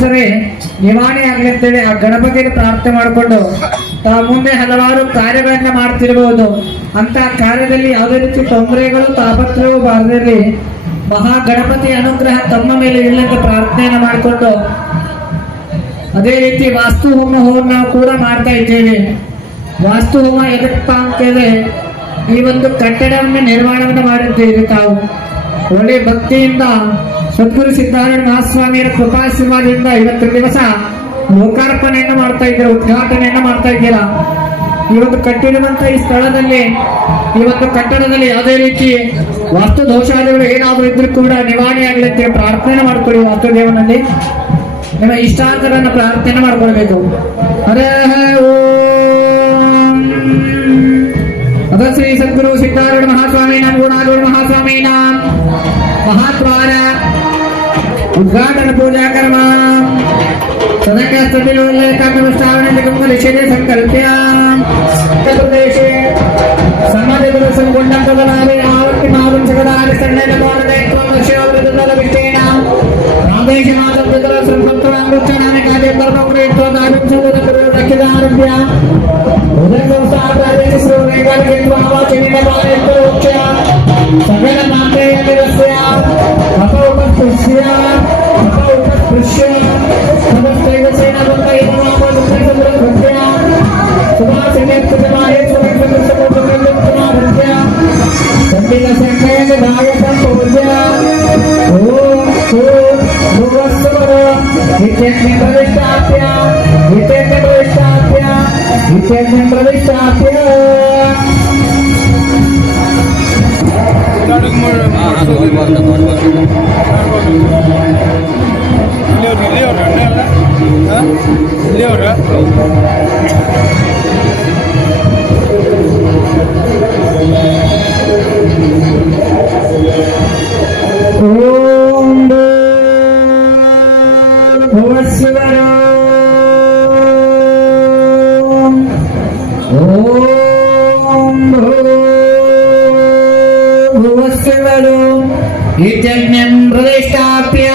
ಸಮಸ್ಯೆ ನಿವಾರಣೆ ಆಗ್ಲಿರ್ತೇವೆ. ಆ ಗಣಪತಿಗೆ ಪ್ರಾರ್ಥನೆ ಮಾಡಿಕೊಂಡು ತಾವು ಮುಂದೆ ಹಲವಾರು ಕಾರ್ಯಗಳನ್ನ ಮಾಡ್ತಿರಬಹುದು. ಅಂತ ಕಾರ್ಯದಲ್ಲಿ ಯಾವುದೇ ರೀತಿ ತೊಂದರೆಗಳು ತಾಪತ್ರವು ಬಾರದಿರಲಿ, ಮಹಾ ಗಣಪತಿ ಅನುಗ್ರಹ ತಮ್ಮ ಮೇಲೆ ಇಲ್ಲಂತ ಪ್ರಾರ್ಥನೆಯನ್ನು ಮಾಡಿಕೊಂಡು ಅದೇ ರೀತಿ ವಾಸ್ತು ಹೋಮವನ್ನು ಕೂಡ ಮಾಡ್ತಾ ಇದ್ದೇವೆ. ವಾಸ್ತು ಹೋಮ ಎದಕ್ಕಪ್ಪ ಅಂತೇಳಿದ್ರೆ ಈ ಒಂದು ಕಟ್ಟಡವನ್ನು ನಿರ್ಮಾಣವನ್ನು ಮಾಡಿದ್ದೇವೆ. ತಾವು ಒಳ್ಳೆ ಭಕ್ತಿಯಿಂದ ಸದ್ಗುರು ಸಿದ್ಧಾರೂಢ ಮಹಾಸ್ವಾಮಿಯರ ಕೃಪಾಶೀರ್ವಾದದಿಂದ ಇವತ್ತು ದಿವಸ ಲೋಕಾರ್ಪಣೆಯನ್ನು ಮಾಡ್ತಾ ಇದ್ದೀರಾ, ಉದ್ಘಾಟನೆಯನ್ನು ಮಾಡ್ತಾ ಇದ್ದೀರಾ. ಈ ಒಂದು ಕಟ್ಟಿರುವಂತಹ ಈ ಸ್ಥಳದಲ್ಲಿ, ಈ ಒಂದು ಕಟ್ಟಡದಲ್ಲಿ ಯಾವುದೇ ರೀತಿ ವಾಸ್ತು ದೋಷಾದಿಗಳು ಏನಾದರೂ ಇದ್ರೂ ಕೂಡ ನಿವಾರಣೆ ಆಗಲಿಕ್ಕೆ ಪ್ರಾರ್ಥನೆ ಮಾಡ್ಕೊಳ್ಳಿ. ವಾಸ್ತುದೇವನಲ್ಲಿ ನಿಮ್ಮ ಇಷ್ಟಾರ್ಥಗಳನ್ನು ಪ್ರಾರ್ಥನೆ ಮಾಡ್ಕೊಳ್ಬೇಕು. ಹರೇ ಓಂ. ಅದ ಶ್ರೀ ಸದ್ಗುರು ಸಿದ್ಧಾರೂಢ ಮಹಾಸ್ವಾಮೀನ ಗುಣಾರೂಢ ಮಹಾಸ್ವಾಮೀನ ಮಹಾದ್ವಾರ ಉದ್ಘಾಟನ ಪೂಜಾ ಕರ್ಮ ಸದನ್ಯಾಸ್ತುತಿಲೋಲ್ಲೇಖಾನುಷ್ಠಾವನೆ ಸಂಕಲ್ಪ್ಯ ಪ್ರದೇಶೆ ಸಮಾಜಗಳು ಸಂಗೊಂಡಂತದಲಾರೆ ಆವರ್ತಿ ಮಾವಂ ಜಗದಾರಿ ಸಣ್ಣನ ಭಾರತೈತ್ವ ದಶಾವೃತದಲ ವಿಷೇಣ ಪ್ರಾದೇಶ ಮಾತೃದಲ ಸಂಪತ್ತನಾಮೃಚ್ಛನಾಮೆ ಕಾರ್ಯ ಪರಮಪುರೇತ್ವ ದಾರುಂ ಸೌದಕರು ರಕ್ಕಿದಾರಭ್ಯ ಉದಯಗೋಸ್ತಾರಾದೇಶ ಶ್ರೀರೇಗಾಲಕೇತ್ವ ಆವಾಚನಿನ ಬಾಲೇತ್ವ ಉಚ್ಯ ಸಗಲ ಮಾತ್ರೇಯ ನಿರಸ್ಯ ಅಪ ಉಪಸ್ಪೃಶ್ಯ ಸಮಸ್ತೈವ ಸೇನಾ ಬಂದ ಇಮಾಮ ದುರ್ಗಂಧ ಭಕ್ತ್ಯ ಸುಭಾಸಿನಿ ತುಜಮಾಯ ಸ್ವರಂಗ ಸಮೂಹದಲ್ಲಿ ಪುನಃ ಸಂಬಿಲ ಸಂಕಯನ ದಾಯಕ ಪೂಜ್ಯ ಓಂ ಓಂ ಭುವಸ್ವರ ವಿದ್ಯೆ ಪ್ರವಿಷ್ಟಾಪ್ಯ ವಿದ್ಯೆ ಪ್ರವಿಷ್ಟಾಪ್ಯ ವಿದ್ಯೆ ಪ್ರವಿಷ್ಟಾಪ್ಯ ಓಂ ಭುವಸ್ವರ ಓಂ ಭುವಸ್ವರ ಇತ್ಯಜ್ಞಂ ಪ್ರತಿಷ್ಠಾಪ್ಯ